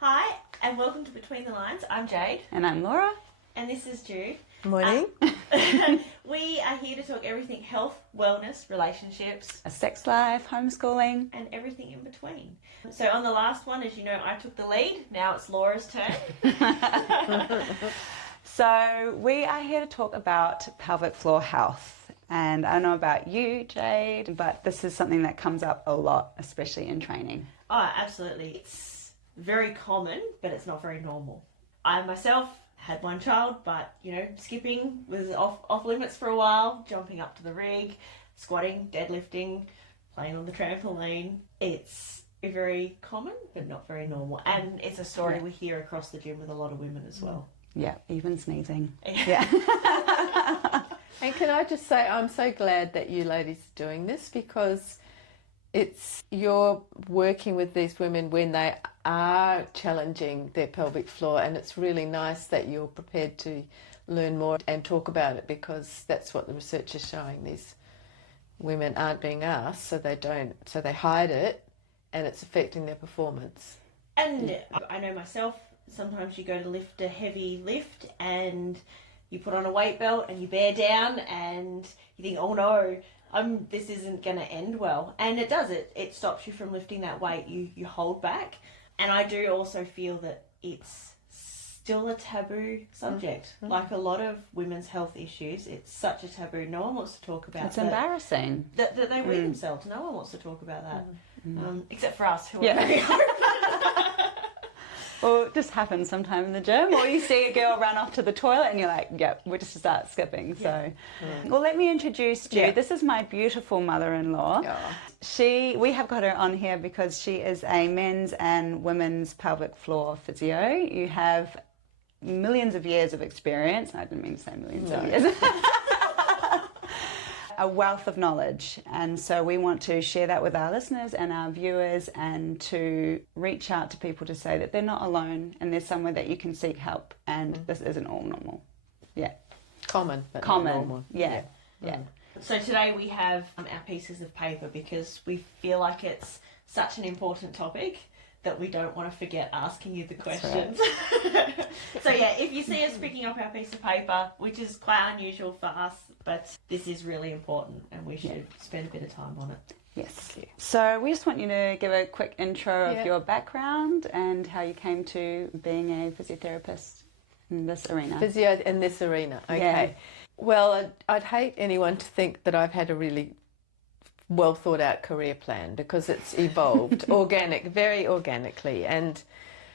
Hi, and welcome to Between the Lines. I'm Jade. And I'm Laura. And this is Jude. Morning. We are here to talk everything health, wellness, relationships, A sex life, homeschooling. and everything in between. So on the last one, as you know, I took the lead. Now it's Laura's turn. So we are here to talk about pelvic floor health. And I don't know about you, Jade, but this is something that comes up a lot, especially in training. Oh, absolutely. It's very common, but it's not very normal. I myself had one child, but skipping was off limits for a while, jumping up to the rig, squatting, deadlifting, playing on the trampoline. It's very common, but not very normal. And it's a story we hear across the gym with a lot of women as well. Yeah, even sneezing. Yeah. And can I just say, I'm so glad that you ladies are doing this, because you're working with these women when they are challenging their pelvic floor, and it's really nice that you're prepared to learn more and talk about it, because that's what the research is showing. These women aren't being asked, so they hide it, and it's affecting their performance. And I know myself, sometimes you go to lift a heavy lift and you put on a weight belt and you bear down and you think, oh no, this isn't going to end well. And it does. It stops you from lifting that weight. You hold back. And I do also feel that it's still a taboo subject. Mm-hmm. Like a lot of women's health issues, it's such a taboo. No one wants to talk about It's embarrassing. That they weigh themselves. No one wants to talk about that. Except for us, who are Yeah. very open. Or it just happens sometime in the gym, or you see a girl run off to the toilet and you're like, yep, we just start skipping. So, well, let me introduce Jude. Yeah. This is my beautiful mother-in-law. Yeah. We have got her on here because she is a men's and women's pelvic floor physio. You have millions of years of experience. I didn't mean to say millions of years. A wealth of knowledge, and so we want to share that with our listeners and our viewers, and to reach out to people to say that they're not alone and there's somewhere that you can seek help, and this isn't all normal. Common, but Common. not normal. Yeah. So today we have our pieces of paper because we feel like it's such an important topic that we don't want to forget asking you the questions. Right. So yeah, if you see us picking up our piece of paper, which is quite unusual for us, but this is really important and we should spend a bit of time on it. Yes. So we just want you to give a quick intro of your background and how you came to being a physiotherapist in this arena. Physio in this arena, okay. Yeah. Well, I'd hate anyone to think that I've had a really well thought out career plan, because it's evolved very organically. And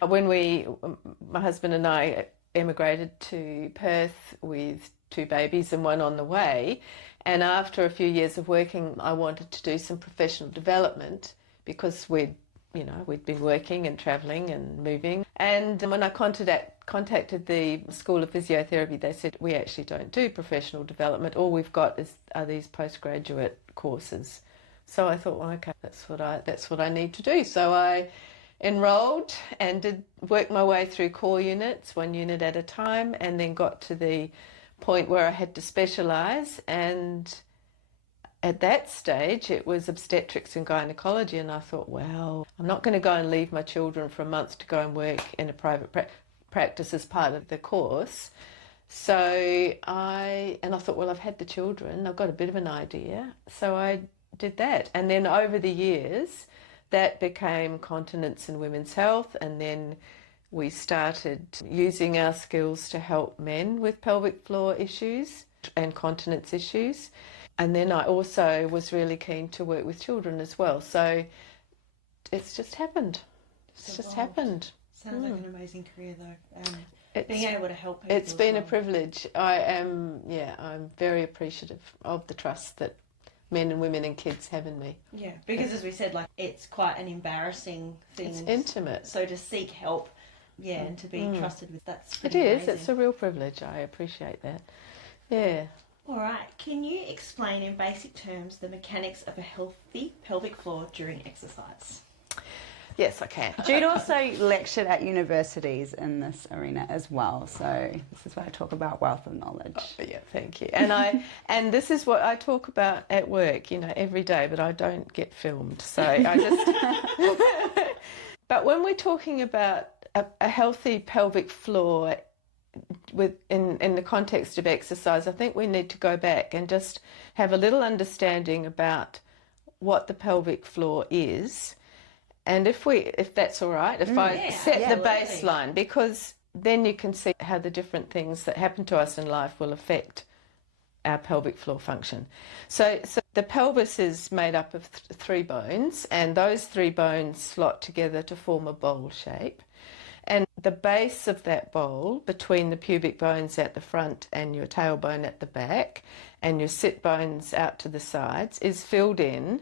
when my husband and I emigrated to Perth with 2 babies and one on the way, and after a few years of working, I wanted to do some professional development, because we'd been working and travelling and moving. And when I contacted the School of Physiotherapy, they said, we actually don't do professional development. All we've got are these postgraduate courses. So I thought, well, okay, that's what I need to do. So I enrolled and worked my way through core units, 1 unit at a time, and then got to the point where I had to specialise. And at that stage, it was obstetrics and gynecology, and I thought, well, I'm not going to go and leave my children for a month to go and work in a private practice as part of the course. So I thought, well, I've had the children, I've got a bit of an idea, so I did that. And then over the years, that became continence and women's health, and then we started using our skills to help men with pelvic floor issues and continence issues. And then I also was really keen to work with children as well. So it's just happened. Happened. Sounds like an amazing career though. Being able to help people. It's been a privilege. I'm very appreciative of the trust that men and women and kids have in me. Yeah, because as we said, like, it's quite an embarrassing thing. It's intimate. So to seek help, and to be trusted with, that's It pretty is. amazing. It's a real privilege. I appreciate that. Yeah. All right. Can you explain in basic terms the mechanics of a healthy pelvic floor during exercise? Yes, I can. Jude also lectured at universities in this arena as well, so this is why I talk about wealth of knowledge. Oh, yeah, thank you. And this is what I talk about at work, every day, but I don't get filmed, so I just. But when we're talking about a healthy pelvic floor in the context of exercise, I think we need to go back and just have a little understanding about what the pelvic floor is. And if that's all right, if I set the baseline, because then you can see how the different things that happen to us in life will affect our pelvic floor function. So the pelvis is made up of three bones, and those three bones slot together to form a bowl shape. And the base of that bowl, between the pubic bones at the front and your tailbone at the back, and your sit bones out to the sides, is filled in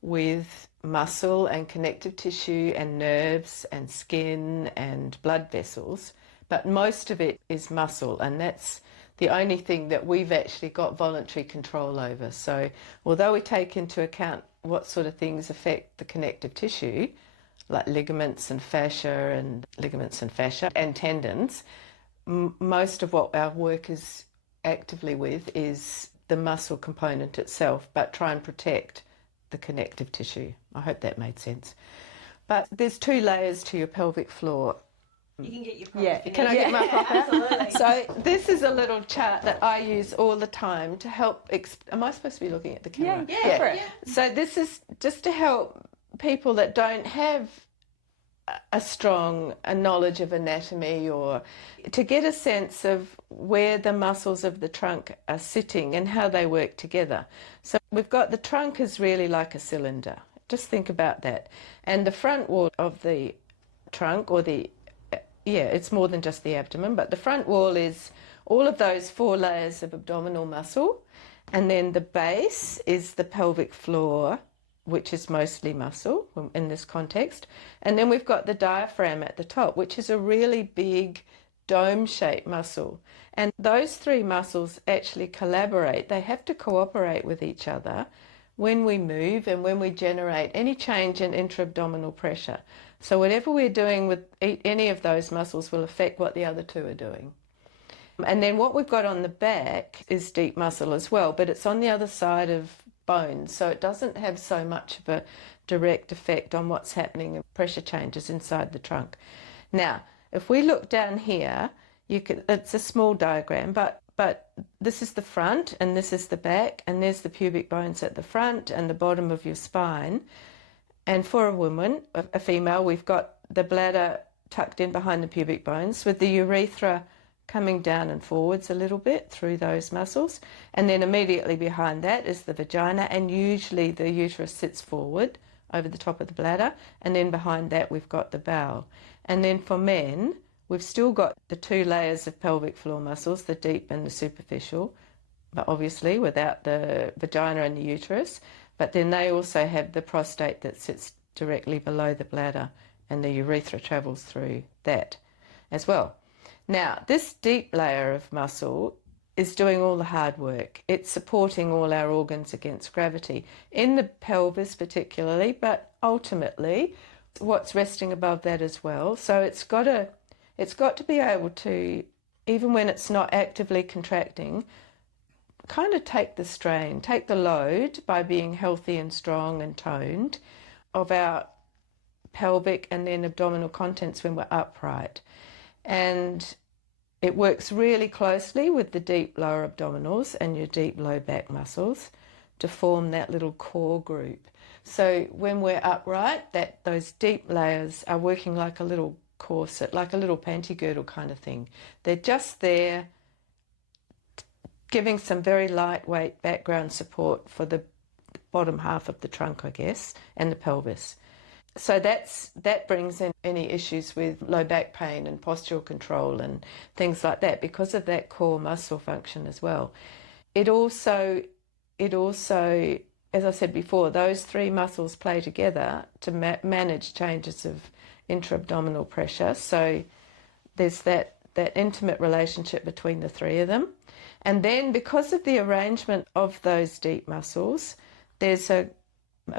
with muscle and connective tissue and nerves and skin and blood vessels. But most of it is muscle, and that's the only thing that we've actually got voluntary control over. So although we take into account what sort of things affect the connective tissue, like ligaments and fascia and tendons, most of what our work is actively with is the muscle component itself, but try and protect the connective tissue. I hope that made sense. But there's two layers to your pelvic floor. You can get your prop. Can I get my prop out? Absolutely. So this is a little chart that I use all the time to help. Am I supposed to be looking at the camera? Yeah. So this is just to help people that don't have a strong knowledge of anatomy, or to get a sense of where the muscles of the trunk are sitting and how they work together. So we've got the trunk is really like a cylinder. Just think about that. And the front wall of the trunk, or it's more than just the abdomen, but the front wall is all of those 4 layers of abdominal muscle. And then the base is the pelvic floor, which is mostly muscle in this context. And then we've got the diaphragm at the top, which is a really big dome-shaped muscle. And those 3 muscles actually collaborate. They have to cooperate with each other when we move and when we generate any change in intra-abdominal pressure. So whatever we're doing with any of those muscles will affect what the other 2 are doing. And then what we've got on the back is deep muscle as well, but it's on the other side of bones, so it doesn't have so much of a direct effect on what's happening in pressure changes inside the trunk. Now, if we look down here, it's a small diagram, but this is the front and this is the back, and there's the pubic bones at the front and the bottom of your spine. And for a woman, a female, we've got the bladder tucked in behind the pubic bones with the urethra coming down and forwards a little bit through those muscles. And then immediately behind that is the vagina, and usually the uterus sits forward over the top of the bladder, and then behind that we've got the bowel. And then for men, we've still got the 2 layers of pelvic floor muscles, the deep and the superficial, but obviously without the vagina and the uterus. But then they also have the prostate that sits directly below the bladder, and the urethra travels through that as well. Now, this deep layer of muscle is doing all the hard work. It's supporting all our organs against gravity, in the pelvis particularly, but ultimately what's resting above that as well. So it's got to be able to, even when it's not actively contracting, kind of take the strain, take the load by being healthy and strong and toned of our pelvic and then abdominal contents when we're upright. And it works really closely with the deep lower abdominals and your deep low back muscles to form that little core group. So when we're upright, those deep layers are working like a little corset, like a little panty girdle kind of thing. They're just there giving some very lightweight background support for the bottom half of the trunk, I guess, and the pelvis. So that brings in any issues with low back pain and postural control and things like that because of that core muscle function as well. It also, as I said before, those 3 muscles play together to manage changes of intra-abdominal pressure. So there's that intimate relationship between the 3 of them. And then because of the arrangement of those deep muscles, there's a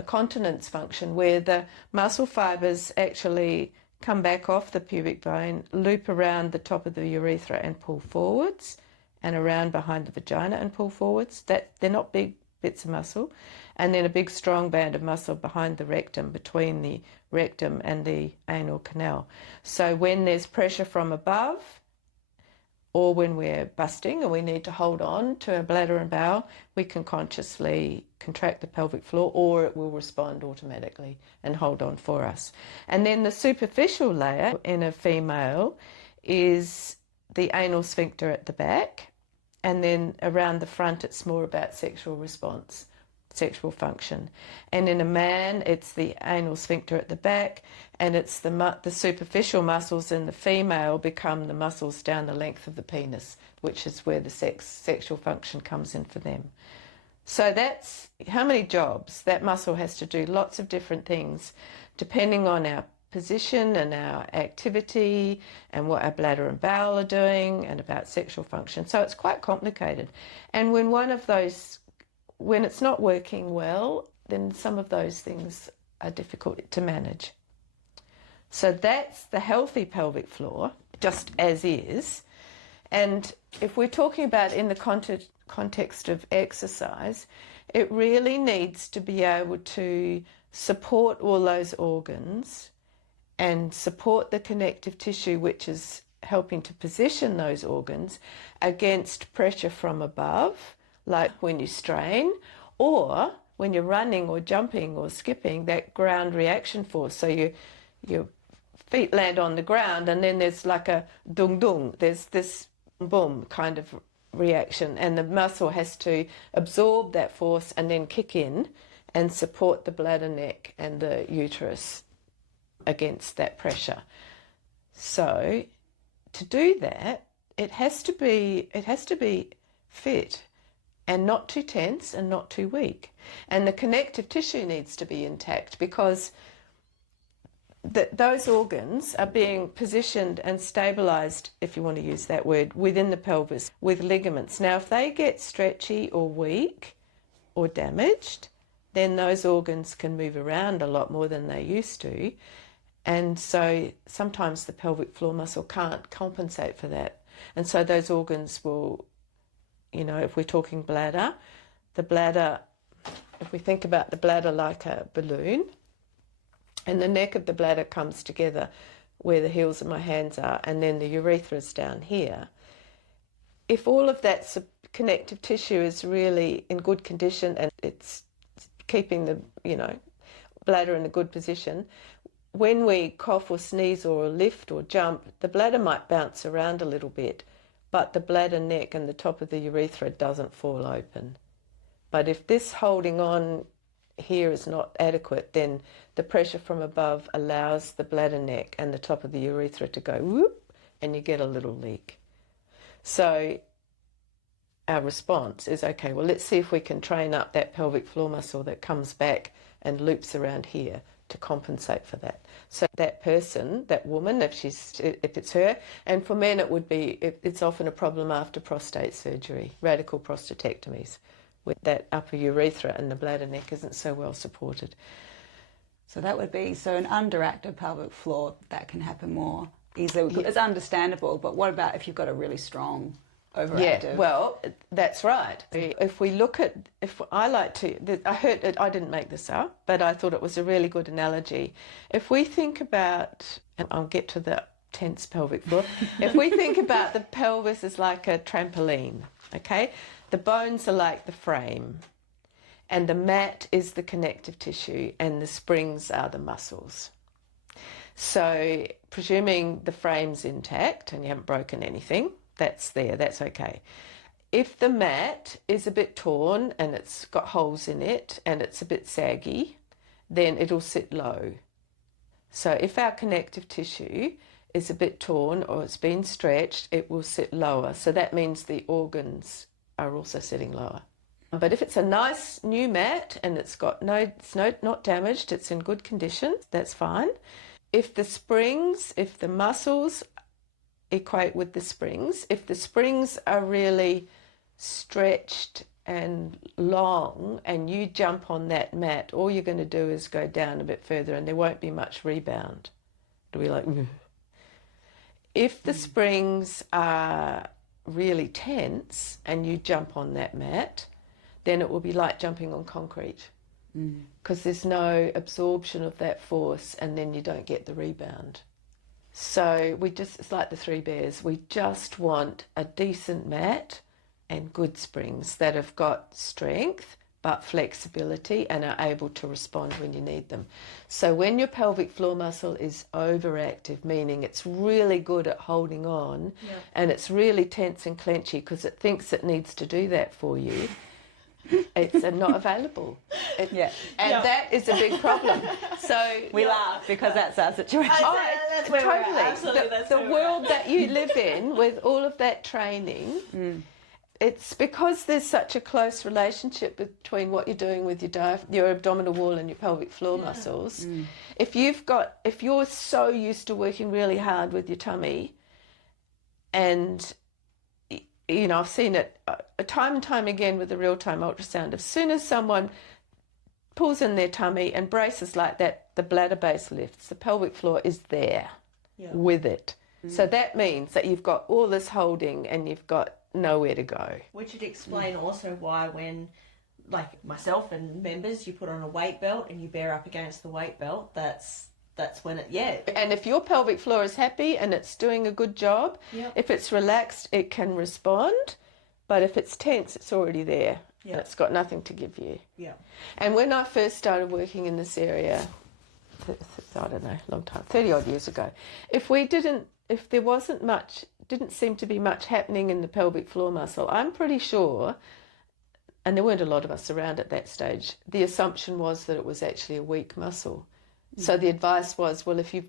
continence function where the muscle fibres actually come back off the pubic bone, loop around the top of the urethra and pull forwards, and around behind the vagina and pull forwards. They're not big bits of muscle, and then a big strong band of muscle behind the rectum, between the rectum and the anal canal. So when there's pressure from above, or when we're busting and we need to hold on to our bladder and bowel, we can consciously contract the pelvic floor, or it will respond automatically and hold on for us. And then the superficial layer in a female is the anal sphincter at the back, and then around the front it's more about sexual response, sexual function. And in a man it's the anal sphincter at the back, and it's the superficial muscles in the female become the muscles down the length of the penis, which is where the sexual function comes in for them. So that's how many jobs that muscle has to do, lots of different things depending on our position and our activity and what our bladder and bowel are doing and about sexual function. So it's quite complicated. And when when it's not working well, then some of those things are difficult to manage. So that's the healthy pelvic floor, just as is. And if we're talking about in the context of exercise, it really needs to be able to support all those organs and support the connective tissue, which is helping to position those organs against pressure from above, like when you strain, or when you're running or jumping or skipping, that ground reaction force. So your feet land on the ground, and then there's like a dung dung, there's this boom kind of reaction, and the muscle has to absorb that force and then kick in and support the bladder, neck and the uterus against that pressure. So to do that, it has to be fit and not too tense and not too weak. And the connective tissue needs to be intact, because those organs are being positioned and stabilized, if you want to use that word, within the pelvis with ligaments. Now, if they get stretchy or weak or damaged, then those organs can move around a lot more than they used to. And so sometimes the pelvic floor muscle can't compensate for that. And so those organs will, if we're talking bladder, if we think about the bladder like a balloon, and the neck of the bladder comes together where the heels of my hands are, and then the urethra is down here. If all of that connective tissue is really in good condition and it's keeping the bladder in a good position, when we cough or sneeze or lift or jump, the bladder might bounce around a little bit, but the bladder, neck and the top of the urethra doesn't fall open. But if this holding on here is not adequate, then the pressure from above allows the bladder, neck and the top of the urethra to go whoop, and you get a little leak. So our response is, okay, well, let's see if we can train up that pelvic floor muscle that comes back and loops around here to compensate for that. So that person, that woman, if it's her, and for men it's often a problem after prostate surgery, radical prostatectomies, with that upper urethra and the bladder, neck isn't so well supported. So that would be, an underactive pelvic floor, that can happen more easily. Yeah. It's understandable, but what about if you've got a really strong overactive? Yeah, well, that's right. If we look at, I heard it, I didn't make this up, but I thought it was a really good analogy. If we think about, and I'll get to the tense pelvic floor, if we think about the pelvis as like a trampoline, okay? The bones are like the frame, and the mat is the connective tissue, and the springs are the muscles. So presuming the frame's intact and you haven't broken anything, that's okay. If the mat is a bit torn and it's got holes in it and it's a bit saggy, then it'll sit low. So if our connective tissue is a bit torn or it's been stretched, it will sit lower. So that means the organs are also sitting lower. But if it's a nice new mat and it's not damaged, it's in good condition, that's fine. If the muscles equate with the springs, if the springs are really stretched and long and you jump on that mat, all you're going to do is go down a bit further and there won't be much rebound. It'll be like, ugh. If the springs are really tense and you jump on that mat, then it will be like jumping on concrete, because there's no absorption of that force, and then you don't get the rebound. So it's like the three bears. We just want a decent mat and good springs that have got strength but flexibility and are able to respond when you need them. So when your pelvic floor muscle is overactive, meaning it's really good at holding on, and it's really tense and clenchy because it thinks it needs to do that for you, it's not available. That is a big problem. So we laugh because that's our situation. That's where we're at. Totally. Absolutely, The world that you live in with all of that training, it's because there's such a close relationship between what you're doing with your abdominal wall and your pelvic floor muscles. If you're so used to working really hard with your tummy, and I've seen it time and time again with the real-time ultrasound. As soon as someone pulls in their tummy and braces like that, the bladder base lifts. The pelvic floor is there with it. So that means that you've got all this holding and you've got nowhere to go. Which would explain also why when, like myself and members, you put on a weight belt and you bear up against the weight belt, that's when it, And if your pelvic floor is happy and it's doing a good job, if it's relaxed, it can respond. But if it's tense, it's already there. And it's got nothing to give you. And when I first started working in this area, I don't know, long time, 30 odd years ago, if there wasn't much, didn't seem to be much happening in the pelvic floor muscle, I'm pretty sure, and there weren't a lot of us around at that stage, the assumption was that it was actually a weak muscle. So the advice was, well, if you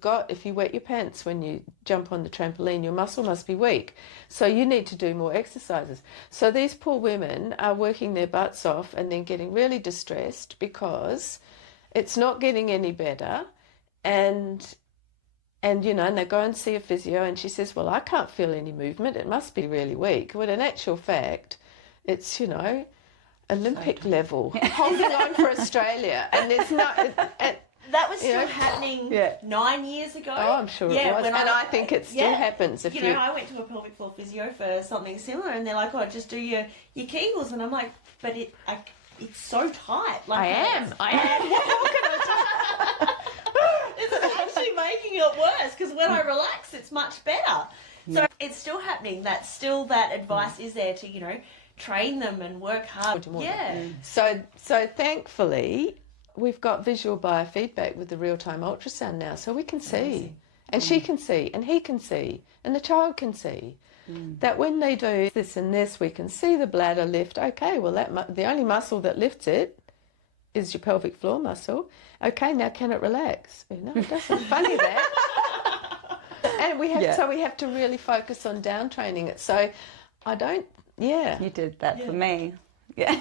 wet your pants when you jump on the trampoline, your muscle must be weak. So you need to do more exercises. So these poor women are working their butts off and then getting really distressed because it's not getting any better. And they go and see a physio and she says, well, I can't feel any movement. It must be really weak. Well, in actual fact, it's, Olympic level, holding on for Australia. And there's no... That was still happening 9 years ago. Oh, I'm sure it was. And I think it still happens. If I went to a pelvic floor physio for something similar, and they're like, "Oh, just do your Kegels," and I'm like, "But it's so tight." Like I am. What can I do? This is actually making it worse because when I relax, it's much better. So it's still happening. That advice is there to train them and work hard. So thankfully, we've got visual biofeedback with the real-time ultrasound now, so we can see. And she can see, and he can see, and the child can see. That when they do this and this, we can see the bladder lift. Okay, well, the only muscle that lifts it is your pelvic floor muscle. Okay, now can it relax? No, it doesn't. Funny that. And we have to really focus on down training it. So I don't. You did that for me. Good.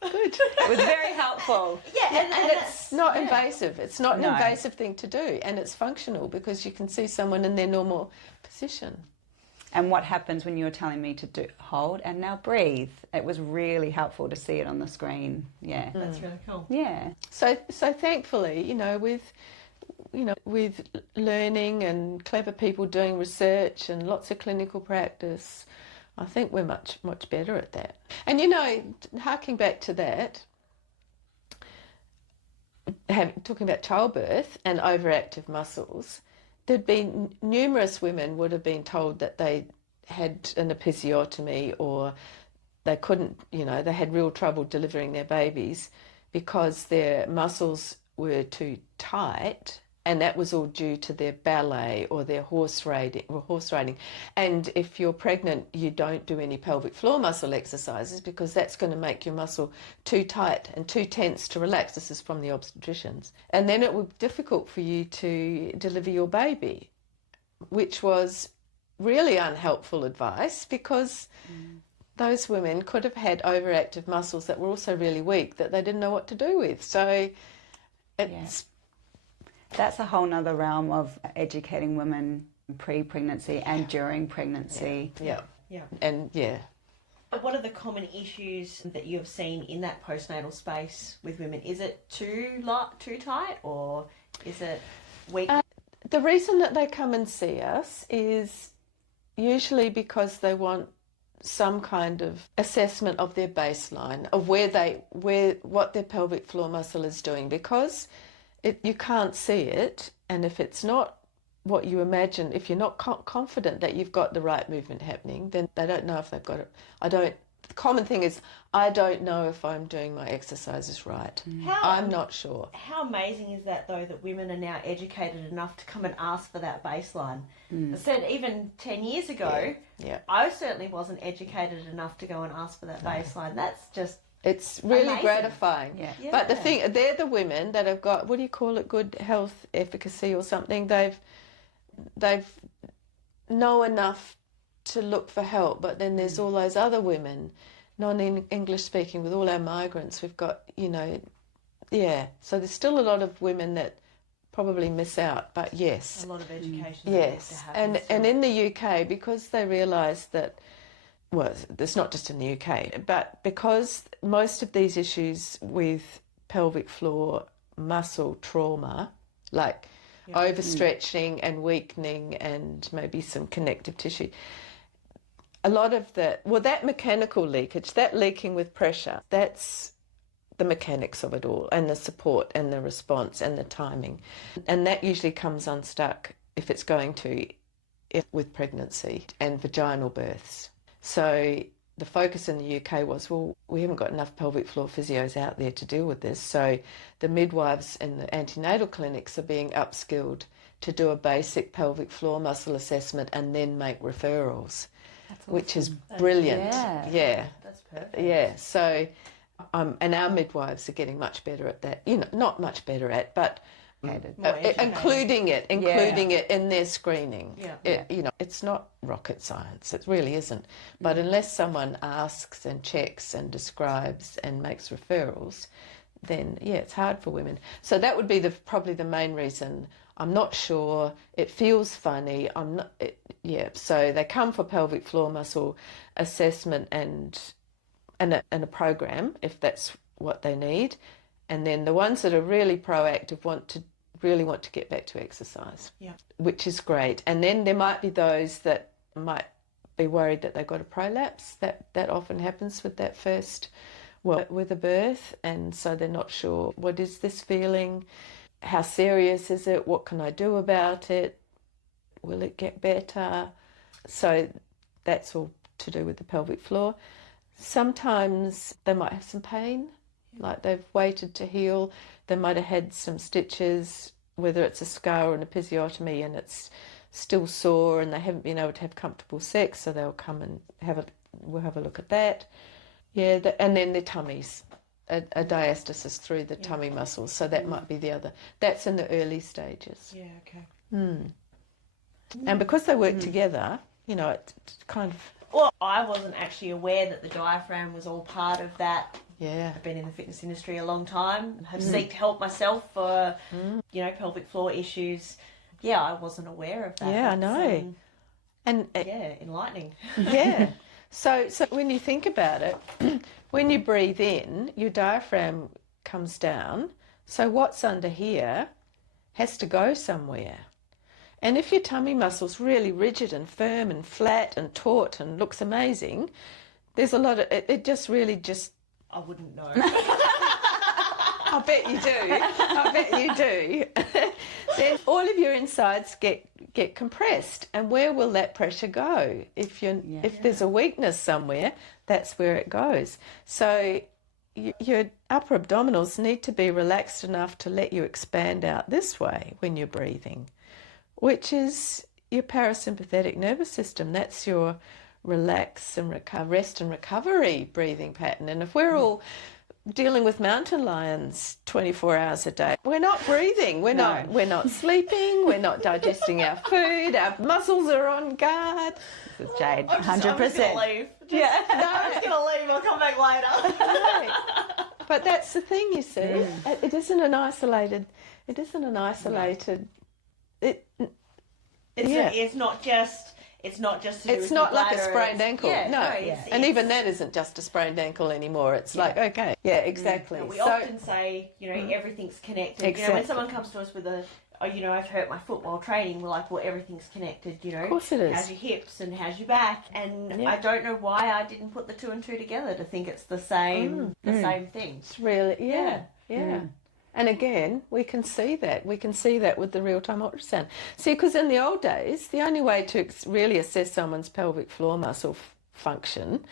It was very helpful. And it's not invasive. It's not an invasive thing to do, and it's functional because you can see someone in their normal position. And what happens when you were telling me to hold and now breathe? It was really helpful to see it on the screen. Yeah, that's really cool. Yeah. So thankfully, with learning and clever people doing research and lots of clinical practice, I think we're much, much better at that. And, harking back to that, talking about childbirth and overactive muscles, there'd been numerous women would have been told that they had an episiotomy or they couldn't, they had real trouble delivering their babies because their muscles were too tight. And that was all due to their ballet or their horse riding. And if you're pregnant, you don't do any pelvic floor muscle exercises because that's going to make your muscle too tight and too tense to relax. This is from the obstetricians. And then it would be difficult for you to deliver your baby, which was really unhelpful advice because those women could have had overactive muscles that were also really weak that they didn't know what to do with. So it's... That's a whole nother realm of educating women pre-pregnancy and during pregnancy. What are the common issues that you have seen in that postnatal space with women? Is it too tight or is it weak? The reason that they come and see us is usually because they want some kind of assessment of their baseline, of what their pelvic floor muscle is doing, because you can't see it, and if it's not what you imagine, if you're not confident that you've got the right movement happening, then they don't know if they've got it. The common thing is, I don't know if I'm doing my exercises right. I'm not sure. How amazing is that, though, that women are now educated enough to come and ask for that baseline? I said even 10 years ago, I certainly wasn't educated enough to go and ask for that baseline. That's just It's really amazing. gratifying. Yeah. Yeah. But the thing, they're the women that have got, what do you call it, good health efficacy or something. They've know enough to look for help, but then there's all those other women, non-English speaking, with all our migrants. We've got, so there's still a lot of women that probably miss out, but yes. a lot of education. Yes, and in the UK, because they realise that, well, it's not just in the UK, but because most of these issues with pelvic floor muscle trauma, like overstretching and weakening and maybe some connective tissue, a lot of that mechanical leakage, that leaking with pressure, that's the mechanics of it all, and the support and the response and the timing. And that usually comes unstuck if it's going to, with pregnancy and vaginal births. So the focus in the UK was, well, we haven't got enough pelvic floor physios out there to deal with this. So the midwives in the antenatal clinics are being upskilled to do a basic pelvic floor muscle assessment and then make referrals, which is brilliant. Yeah. That's perfect. Yeah. So, and our midwives are getting much better at that. Not much better at, but including it in their screening. It's not rocket science. It really isn't. But unless someone asks and checks and describes and makes referrals, then it's hard for women. So that would be probably the main reason. I'm not sure. It feels funny. I'm not. So they come for pelvic floor muscle assessment and a program if that's what they need. And then the ones that are really proactive want to get back to exercise, which is great. And then there might be those that might be worried that they've got a prolapse. That often happens with that first, with a birth. And so they're not sure, what is this feeling? How serious is it? What can I do about it? Will it get better? So that's all to do with the pelvic floor. Sometimes they might have some pain, like they've waited to heal. They might have had some stitches, whether it's a scar or an episiotomy, and it's still sore and they haven't been able to have comfortable sex, so they'll come and we'll have a look at that. And then their tummies, a diastasis through the tummy muscles, so that might be the other. That's in the early stages. Yeah, okay. And because they work together, it's kind of... Well, I wasn't actually aware that the diaphragm was all part of that. Yeah. I've been in the fitness industry a long time, have sought help myself for, pelvic floor issues. Yeah, I wasn't aware of that. Yeah, I know. Enlightening. Yeah. So when you think about it, when you breathe in, your diaphragm comes down. So what's under here has to go somewhere. And if your tummy muscle's really rigid and firm and flat and taut and looks amazing, there's a lot of it just I wouldn't know. I bet you do. Then all of your insides get compressed, and where will that pressure go? If there's a weakness somewhere, that's where it goes. So your upper abdominals need to be relaxed enough to let you expand out this way when you're breathing, which is your parasympathetic nervous system. That's your relax and rest and recovery breathing pattern. And if we're all dealing with mountain lions 24 hours a day, we're not breathing, we're not sleeping, we're not digesting our food, our muscles are on guard. This is Jade, 100%. I'm just going to leave. I'm just going to leave. I'll come back later. Right. But that's the thing, you see. It isn't an isolated. It's not just it's not just to do It's with not your like a bladder, sprained it's- ankle. Yeah, no. it's, And even that isn't just a sprained ankle anymore. It's like, okay. Yeah, exactly. We often say, everything's connected. Exactly. When someone comes to us with I've hurt my foot while training, we're like, well, everything's connected, Of course it is. How's your hips and how's your back? And I don't know why I didn't put the two and two together to think it's the same same thing. It's really, yeah. And again, we can see that. We can see that with the real-time ultrasound. See, because in the old days, the only way to really assess someone's pelvic floor muscle function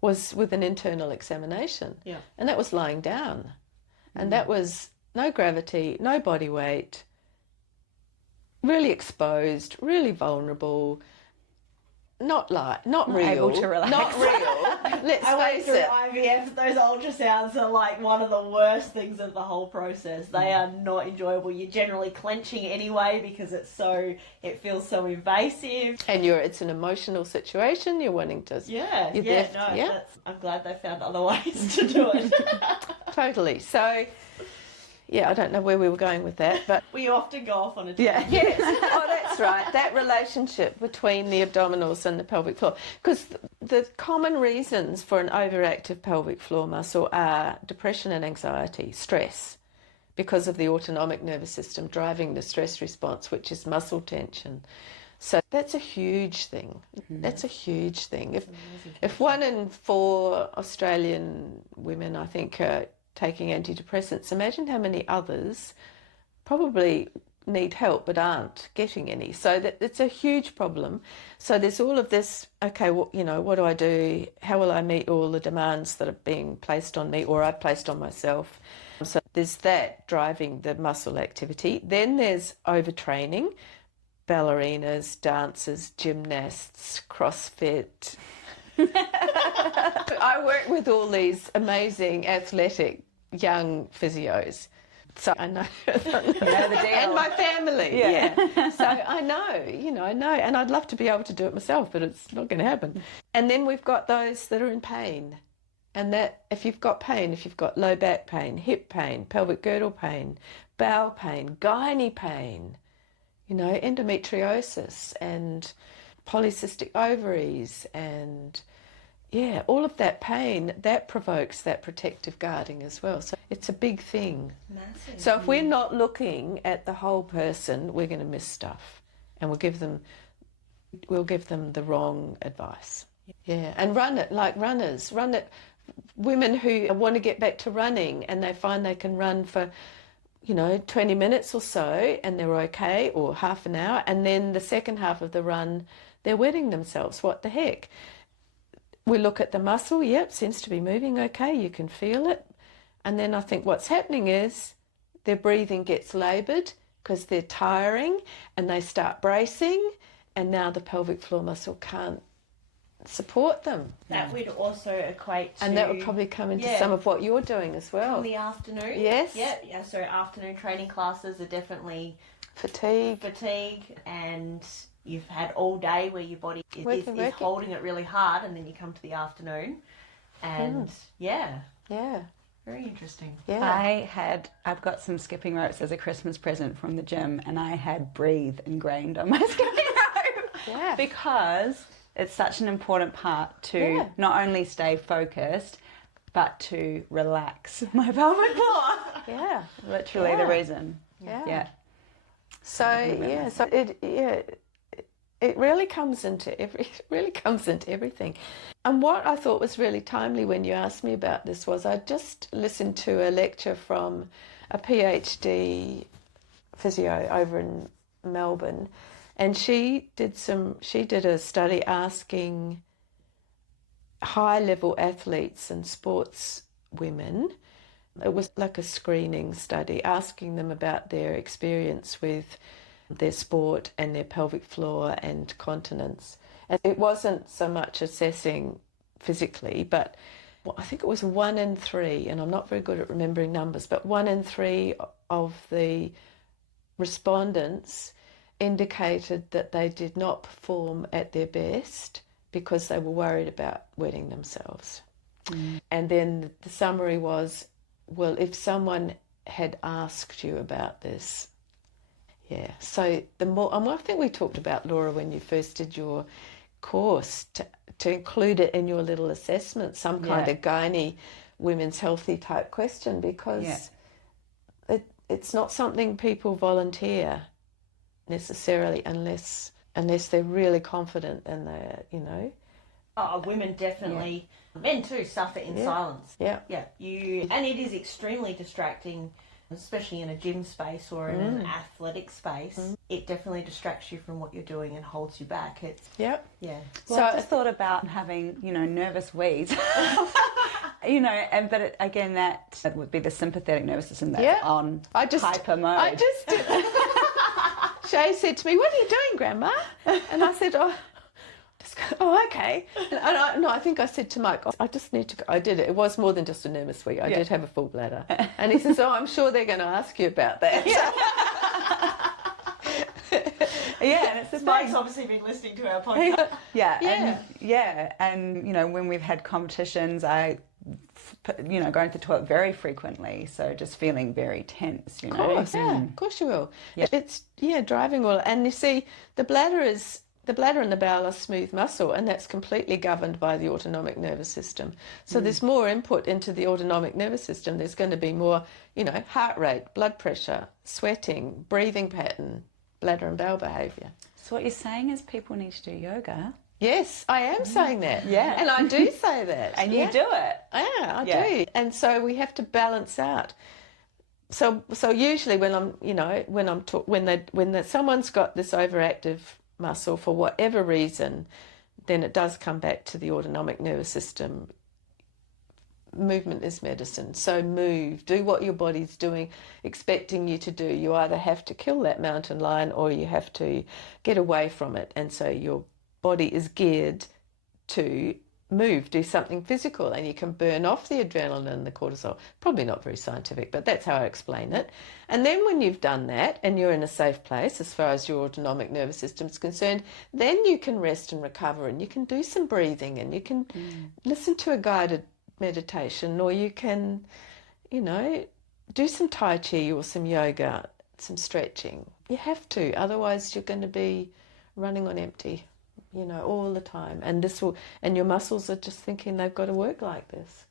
was with an internal examination. Yeah. And that was lying down. And that was no gravity, no body weight, really exposed, really vulnerable, not real. Able to relax. Not real. Let's I went face through it. IVF. Those ultrasounds are like one of the worst things of the whole process. They are not enjoyable. You're generally clenching anyway because it feels so invasive. And it's an emotional situation. You're wanting to. I'm glad they found other ways to do it. Totally. So, yeah, I don't know where we were going with that, but We often go off on a yeah, tangent. yes. Oh, that's right. That relationship between the abdominals and the pelvic floor, because the common reasons for an overactive pelvic floor muscle are depression and anxiety, stress, because of the autonomic nervous system driving the stress response, which is muscle tension. So that's a huge thing. That's a huge thing. If 1 in 4 Australian women, I think, are taking antidepressants, imagine how many others probably need help but aren't getting any. So it's a huge problem. So there's all of this, okay, well, what do I do? How will I meet all the demands that are being placed on me or I've placed on myself? So there's that driving the muscle activity. Then there's overtraining, ballerinas, dancers, gymnasts, CrossFit. I work with all these amazing athletic young physios. So I know, and my family, So I know, and I'd love to be able to do it myself, but it's not going to happen. And then we've got those that are in pain, and that if you've got pain, if you've got low back pain, hip pain, pelvic girdle pain, bowel pain, gynae pain, endometriosis and polycystic ovaries and all of that pain, that provokes that protective guarding as well. So it's a big thing. Massive. So if we're not looking at the whole person, we're going to miss stuff, and we'll give them the wrong advice. Yeah, and run it like runners. Run it. Women who want to get back to running and they find they can run for 20 minutes or so and they're okay, or half an hour, and then the second half of the run they're wetting themselves. What the heck? We look at the muscle, seems to be moving okay, you can feel it. And then I think what's happening is their breathing gets laboured because they're tiring and they start bracing, and now the pelvic floor muscle can't support them. That would also equate to... And that would probably come into some of what you're doing as well. In the afternoon. Yes. Yeah, so afternoon training classes are definitely... Fatigue, and you've had all day where your body is holding it really hard, and then you come to the afternoon and very interesting. I've got some skipping ropes as a Christmas present from the gym, and I had breathe ingrained on my skipping rope because it's such an important part to not only stay focused but to relax my pelvic floor. Literally the reason. So it really comes into everything. And what I thought was really timely when you asked me about this was I just listened to a lecture from a PhD physio over in Melbourne, and she did a study asking high-level athletes and sports women. It was like a screening study, asking them about their experience with their sport and their pelvic floor and continence. And it wasn't so much assessing physically, but I think it was 1 in 3, and I'm not very good at remembering numbers, but 1 in 3 of the respondents indicated that they did not perform at their best because they were worried about wetting themselves. And then the summary was, well, if someone had asked you about this, Yeah. So the more, I think we talked about, Laura, when you first did your course, to include it in your little assessment, some kind of gynae women's healthy type question, because it's not something people volunteer necessarily unless they're really confident and they're, you know. Oh, women definitely, men too, suffer in silence. Yeah. Yeah, and it is extremely distracting, especially in a gym space or in an athletic space. It definitely distracts you from what you're doing and holds you back. Yep. Yeah. Well, I just thought about having, nervous wheeze. But again, that would be the sympathetic nervous system that's on hyper mode. I just did. Shay said to me, "What are you doing, Grandma?" And I said, "Oh, okay." And I think I said to Mike, "I just need to go." I did it. It was more than just a nervous week. I did have a full bladder. And he says, "Oh, I'm sure they're going to ask you about that." And it's the Mike's obviously been listening to our podcast. And when we've had competitions, I going to the toilet very frequently, so just feeling very tense, Of course, of course you will. Yeah. It's driving all, and you see the bladder and the bowel are smooth muscle, and that's completely governed by the autonomic nervous system. So there's more input into the autonomic nervous system. There's going to be more, heart rate, blood pressure, sweating, breathing pattern, bladder and bowel behaviour. So what you're saying is people need to do yoga. Yes, I am saying that. Yeah. And I do say that. And you do it. Yeah, I do. And so we have to balance out. So usually when someone's got this overactive muscle for whatever reason, then it does come back to the autonomic nervous system. Movement is medicine. So move, do what your body's doing, expecting you to do. You either have to kill that mountain lion or you have to get away from it. And so your body is geared to move, do something physical, and you can burn off the adrenaline and the cortisol. Probably not very scientific, but that's how I explain it. And then when you've done that and you're in a safe place as far as your autonomic nervous system is concerned, then you can rest and recover, and you can do some breathing, and you can listen to a guided meditation, or you can, do some Tai Chi or some yoga, some stretching. You have to, otherwise you're going to be running on empty. All the time, and your muscles are just thinking they've got to work like this.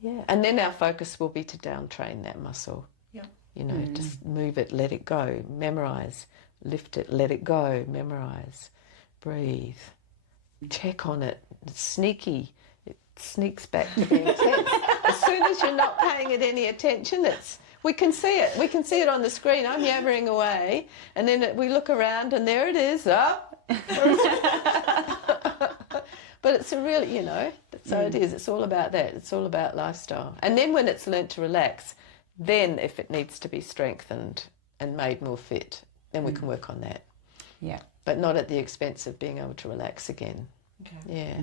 Yeah, and then our focus will be to down train that muscle. Yeah, just move it, let it go, memorize, lift it, let it go, memorize, breathe, check on it. It's sneaky. It sneaks back to being tense. As soon as you're not paying it any attention, we can see it. We can see it on the screen. I'm yammering away, and then we look around, and there it is. But it's a really, so it is. It's all about that. It's all about lifestyle. And then when it's learnt to relax, then if it needs to be strengthened and made more fit, then we can work on that. Yeah. But not at the expense of being able to relax again. Okay. Yeah.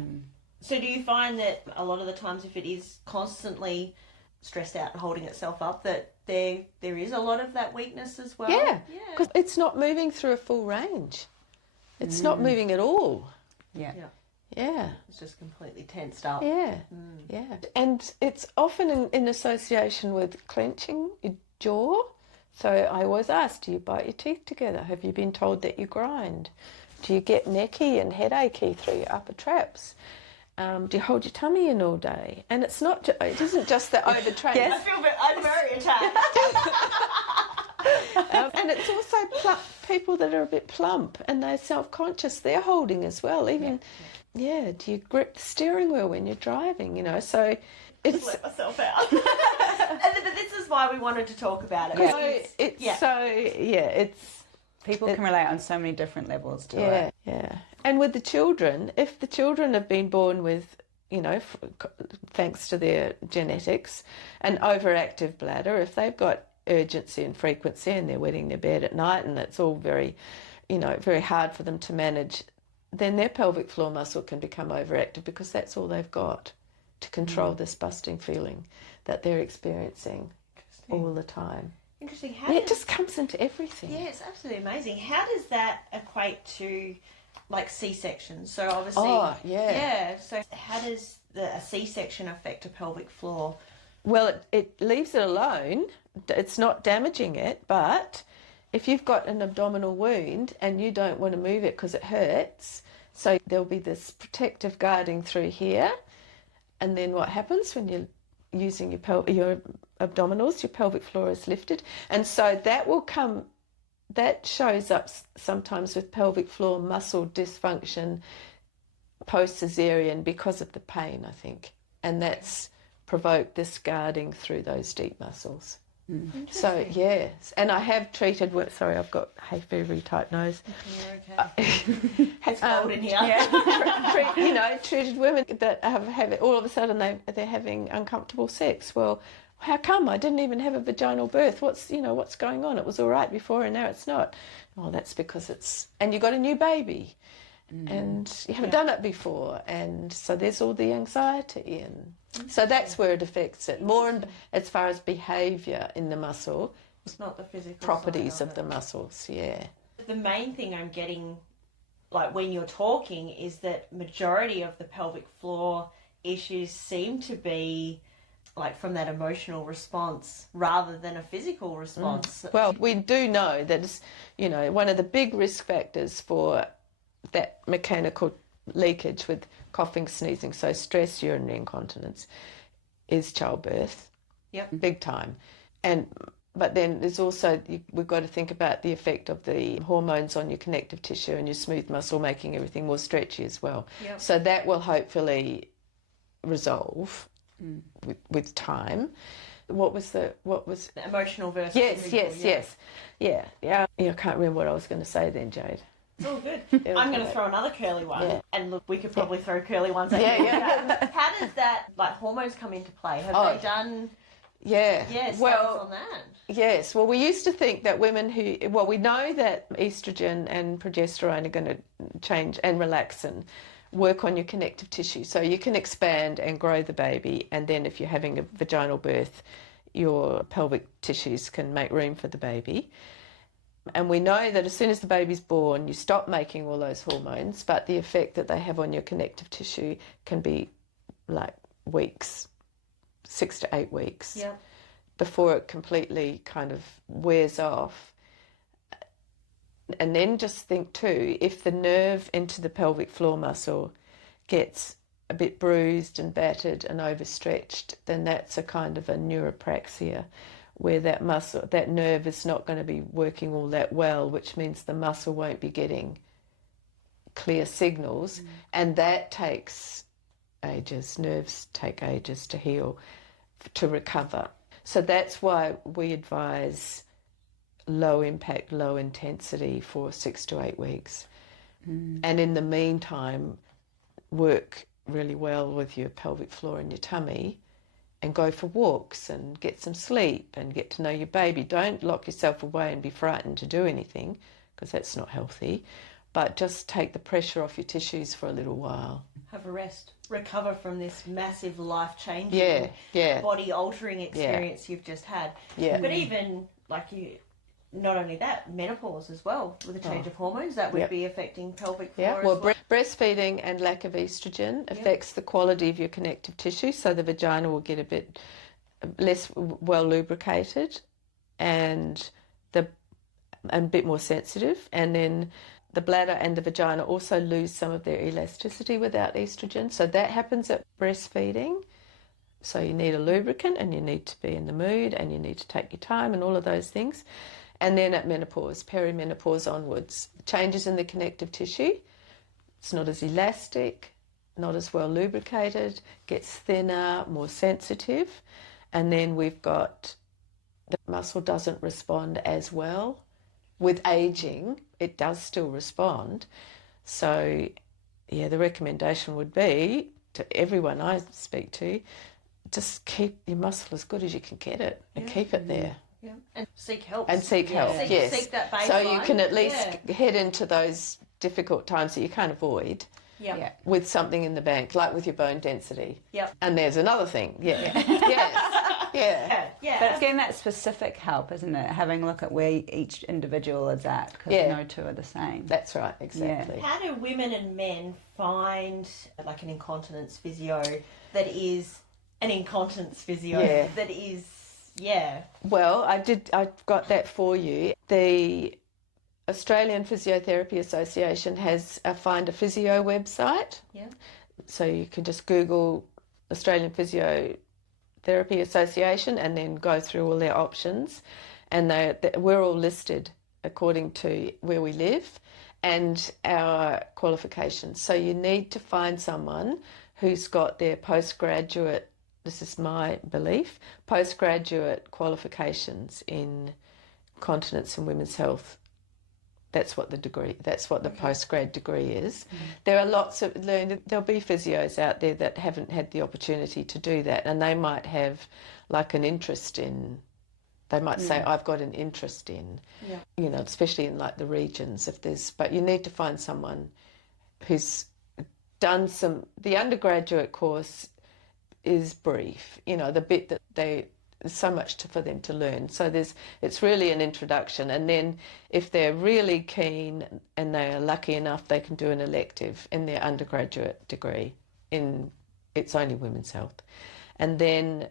So do you find that a lot of the times if it is constantly stressed out and holding itself up, that there is a lot of that weakness as well? Yeah, because it's not moving through a full range. It's not moving at all. Yeah. It's just completely tensed up. Yeah. And it's often in association with clenching your jaw. So I always ask, do you bite your teeth together? Have you been told that you grind? Do you get necky and headachy through your upper traps? Do you hold your tummy in all day? And it isn't just the overtraining. Yes. I'm very attacked. And it's also people that are a bit plump and they're self-conscious. They're holding as well. Even, do you grip the steering wheel when you're driving? So it's. Let myself out. But this is why we wanted to talk about it. It's. People can relate on so many different levels to it. Yeah. And with the children, if the children have been born with, thanks to their genetics, an overactive bladder, if they've got urgency and frequency and they're wetting their bed at night and it's all very, very hard for them to manage, then their pelvic floor muscle can become overactive because that's all they've got to control this busting feeling that they're experiencing all the time. Interesting. It just comes into everything. Yeah, it's absolutely amazing. How does that equate to like C-sections? So obviously, so how does a C-section affect a pelvic floor? Well, it leaves it alone. It's not damaging it, but if you've got an abdominal wound and you don't want to move it because it hurts, so there'll be this protective guarding through here, and then what happens when you're using your abdominals, your pelvic floor is lifted, and so that shows up sometimes with pelvic floor muscle dysfunction post-caesarean because of the pain, I think, and that's provoked this guarding through those deep muscles. So yes, and I have treated. Sorry, I've got a very tight nose. You're okay. It's cold in here. Treated women that have all of a sudden they're having uncomfortable sex. Well, how come? I didn't even have a vaginal birth. What's going on? It was all right before, and now it's not. Oh, that's because and you got a new baby, and you haven't done it before, and so there's all the anxiety and. So that's where it affects it more as far as behaviour in the muscle. It's not the physical properties side of the muscles, yeah. The main thing I'm getting, like when you're talking, is that majority of the pelvic floor issues seem to be like from that emotional response rather than a physical response. Well, we do know that it's, one of the big risk factors for that mechanical leakage with coughing, sneezing, so stress, urinary incontinence, is childbirth. Yep. Big time. But then there's also, we've got to think about the effect of the hormones on your connective tissue and your smooth muscle, making everything more stretchy as well. Yep. So that will hopefully resolve with time. What was the emotional versus yes. physical, Yeah. I can't remember what I was going to say then, Jade. It's all good. I'm going to throw another curly one. Yeah. And look, we could probably throw curly ones at you. How does that, like, hormones come into play? Have they done... Yeah. Well, on that. Yes. Well, we used to think that women we know that estrogen and progesterone are going to change, and relaxin work on your connective tissue. So you can expand and grow the baby, and then if you're having a vaginal birth, your pelvic tissues can make room for the baby. And we know that as soon as the baby's born, you stop making all those hormones, but the effect that they have on your connective tissue can be like weeks, 6 to 8 weeks, before it completely kind of wears off. And then just think too, if the nerve into the pelvic floor muscle gets a bit bruised and battered and overstretched, then that's a kind of a neuropraxia, where that nerve is not going to be working all that well, which means the muscle won't be getting clear signals, and that takes ages. Nerves take ages to heal, to recover. So that's why we advise low impact, low intensity for 6 to 8 weeks. And in the meantime, work really well with your pelvic floor and your tummy, and go for walks and get some sleep and get to know your baby. Don't lock yourself away and be frightened to do anything, because that's not healthy, but just take the pressure off your tissues for a little while. Have a rest. Recover from this massive life-changing, body-altering experience you've just had. Yeah. But even, not only that, menopause as well, with a change of hormones, that would be affecting pelvic floor as well. Breastfeeding and lack of estrogen affects the quality of your connective tissue, so the vagina will get a bit less well lubricated and a bit more sensitive, and then the bladder and the vagina also lose some of their elasticity without estrogen, so that happens at breastfeeding. So you need a lubricant, and you need to be in the mood, and you need to take your time and all of those things. And then at menopause, perimenopause onwards, changes in the connective tissue. It's not as elastic, not as well lubricated, gets thinner, more sensitive. And then we've got the muscle doesn't respond as well. With aging, it does still respond. So, the recommendation would be to everyone I speak to, just keep your muscle as good as you can get it and keep it there. Yeah. And seek help. Seek that baseline. So you can at least head into those difficult times that you can't avoid with something in the bank, like with your bone density. Yep. And there's another thing. Yeah. But it's getting that specific help, isn't it? Having a look at where each individual is at, because no two are the same. That's right, exactly. How do women and men find like an incontinence physio that is an incontinence physio that is Yeah. Well, I've got that for you. The Australian Physiotherapy Association has a Find a Physio website. Yeah. So you can just Google Australian Physiotherapy Association and then go through all their options. And we're all listed according to where we live and our qualifications. So you need to find someone who's got their postgraduate, this is my belief, postgraduate qualifications in continence and women's health. That's what the postgrad degree is. There are there'll be physios out there that haven't had the opportunity to do that, and they might have like an interest in, they might say, I've got an interest in, especially in like the regions but you need to find someone who's done the undergraduate course is brief, the bit that there's so much for them to learn. So it's really an introduction, and then if they're really keen and they are lucky enough, they can do an elective in their undergraduate degree it's only women's health, and then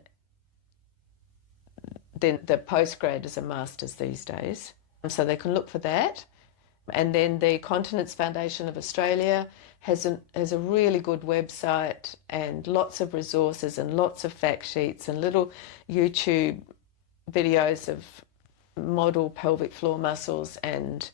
the postgrad is a master's these days, so they can look for that. And then the Continence Foundation of Australia has a really good website and lots of resources and lots of fact sheets and little YouTube videos of model pelvic floor muscles and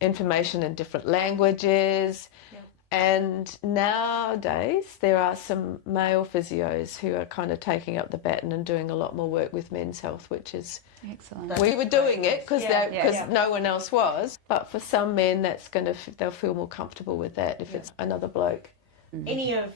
information in different languages. Yep. And nowadays there are some male physios who are kind of taking up the baton and doing a lot more work with men's health, which is excellent. We were doing it because Yeah. no one else was, but for some men they'll feel more comfortable with that if it's another bloke. Any of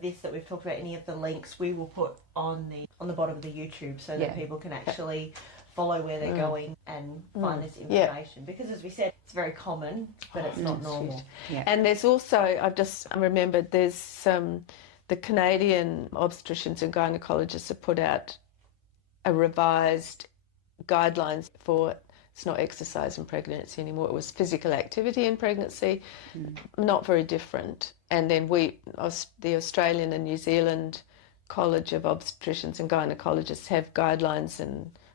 this that we've talked about, any of the links we will put on the bottom of the YouTube so that people can actually follow where they're going and find this information. Because as we said, it's very common, but it's not normal. Yeah. And there's also, I've just remembered, there's the Canadian obstetricians and gynecologists have put out a revised guidelines for, it's not exercise in pregnancy anymore, it was physical activity in pregnancy, not very different. And then the Australian and New Zealand College of Obstetricians and Gynecologists have guidelines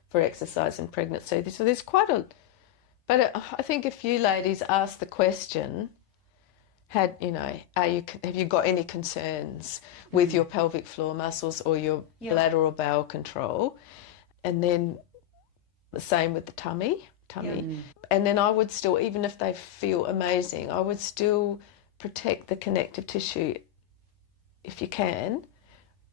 for exercise in pregnancy. So there's but I think if you ladies ask the question, have you got any concerns with your pelvic floor muscles or your bladder or bowel control? And then the same with the tummy. And then I would still, even if they feel amazing, I would still protect the connective tissue if you can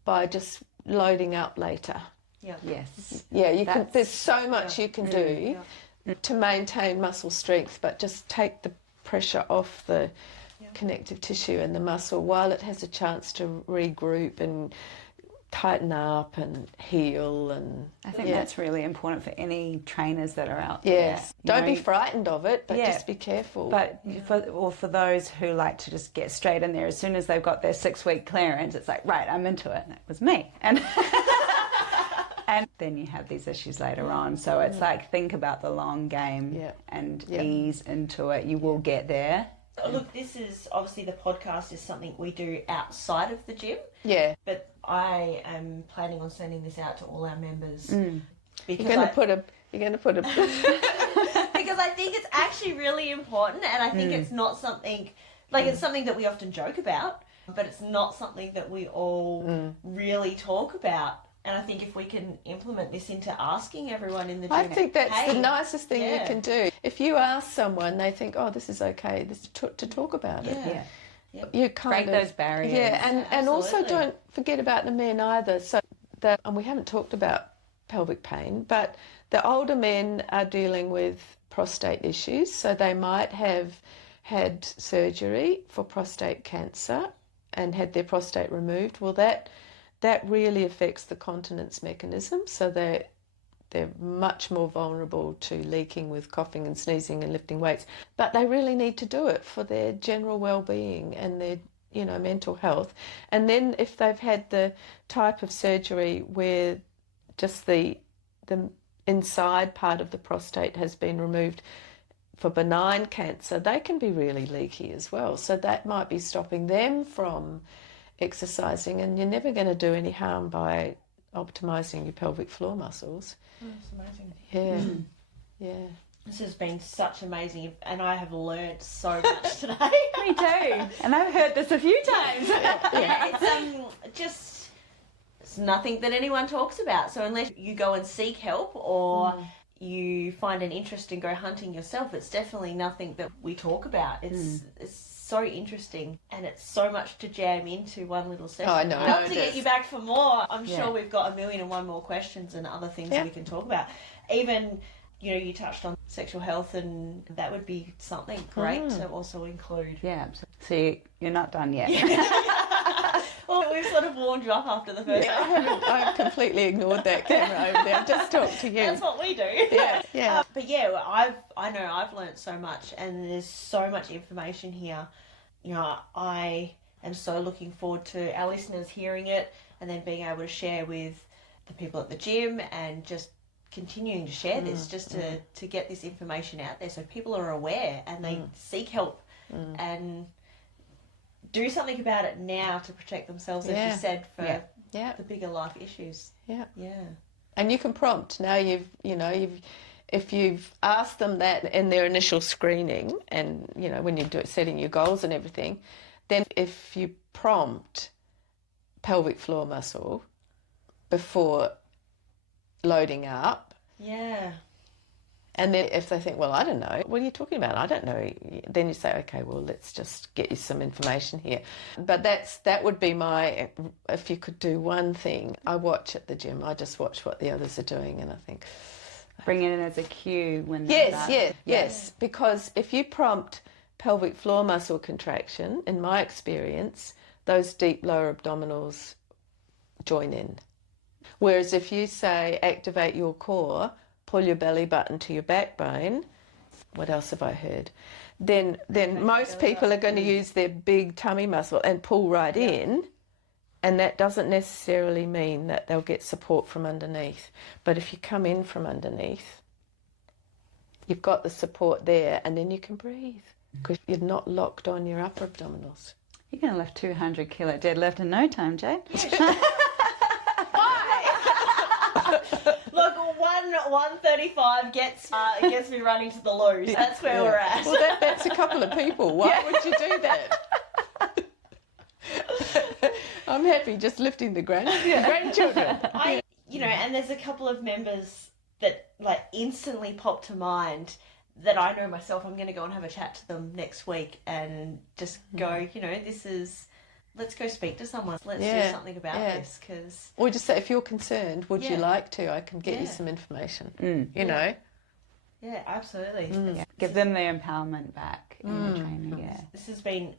by just loading up later. Yeah. Yes. Yeah, there's so much you can do to maintain muscle strength, but just take the pressure off the connective tissue and the muscle while it has a chance to regroup and tighten up and heal. And I think that's really important for any trainers that are out there. Yes, don't be frightened of it, but just be careful. But for those who like to just get straight in there, as soon as they've got their 6-week clearance, it's like, right, I'm into it. And it was me. And and then you have these issues later on. So it's like, think about the long game and ease into it. You will get there. Look, this is obviously, the podcast is something we do outside of the gym. Yeah. But I am planning on sending this out to all our members. Because You're going to put a because I think it's actually really important, and I think it's not something it's something that we often joke about, but it's not something that we all really talk about. And I think if we can implement this into asking everyone in the gym, I think that's the nicest thing you can do. If you ask someone, they think, oh, this is okay, this to talk about it. Yeah. You kind break those barriers. Yeah, and also don't forget about the men either. So and we haven't talked about pelvic pain, but the older men are dealing with prostate issues, so they might have had surgery for prostate cancer and had their prostate removed. Well, that really affects the continence mechanism, so they're much more vulnerable to leaking with coughing and sneezing and lifting weights. But they really need to do it for their general well-being and their mental health. And then if they've had the type of surgery where just the inside part of the prostate has been removed for benign cancer, they can be really leaky as well. So that might be stopping them from exercising, and you're never going to do any harm by optimizing your pelvic floor muscles. Oh, that's amazing. Yeah, yeah. This has been such amazing, and I have learned so much today. Me too. And I've heard this a few times. Yeah, it's it's nothing that anyone talks about. So unless you go and seek help or you find an interest and go hunting yourself, it's definitely nothing that we talk about. It's so interesting, and it's so much to jam into one little session. Oh, I know. Not to get you back for more. I'm Yeah. sure we've got 1,000,001 more questions and other things that we can talk about. Even, you know, you touched on sexual health, and that would be something great to also include. Yeah, so you're not done yet. Well, we've sort of warmed you up after the first one. I've completely ignored that camera over there. I just talked to you. That's what we do. Yeah, yeah. But yeah, I know I've learned so much, and there's so much information here. You know, I am so looking forward to our listeners hearing it and then being able to share with the people at the gym, and just continuing to share this, just to get this information out there so people are aware and they seek help and do something about it now to protect themselves, as you said, for the bigger life issues. Yeah. Yeah. And you can prompt. Now if you've asked them that in their initial screening, and when you're setting your goals and everything, then if you prompt pelvic floor muscle before loading up, and then if they think, well, I don't know, what are you talking about? I don't know. Then you say, okay, well, let's just get you some information here. But that would be if you could do one thing. I watch at the gym. I just watch what the others are doing, and I think, Bring it in as a cue when they're done. Yes. Because if you prompt pelvic floor muscle contraction, in my experience, those deep lower abdominals join in. Whereas if you say activate your core, pull your belly button to your backbone, what else have I heard? Then most people are going to use their big tummy muscle and pull right in, and that doesn't necessarily mean that they'll get support from underneath. But if you come in from underneath, you've got the support there, and then you can breathe because you're not locked on your upper abdominals. You're going to lift 200 kilo deadlift in no time, Jade. Look, 135 gets me running to the loos. That's where we're at. Well, that's a couple of people. Why would you do that? I'm happy just lifting the grandchildren. And there's a couple of members that instantly pop to mind that I know myself. I'm going to go and have a chat to them next week and just go, let's go speak to someone. Let's do something about this. Cause... Or just say, if you're concerned, would you like to? I can get you some information, you know? Yeah, absolutely. Yeah. Give them the empowerment back in the training, This has been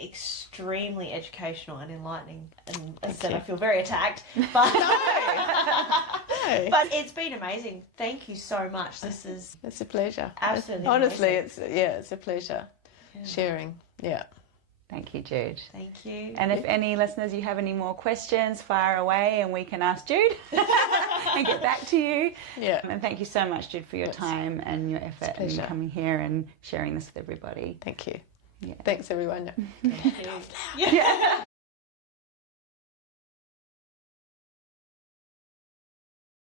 extremely educational and enlightening, and as I said, I feel very attacked, but No. But it's been amazing. Thank you so much. It's a pleasure. Absolutely Honestly, amazing. it's a pleasure sharing. Yeah. Thank you, Jude. Thank you. And if any listeners, you have any more questions, fire away and we can ask Jude and get back to you. Yeah. And thank you so much, Jude, for your time and your effort and coming here and sharing this with everybody. Thank you. Yeah. Thanks, everyone. Thank you.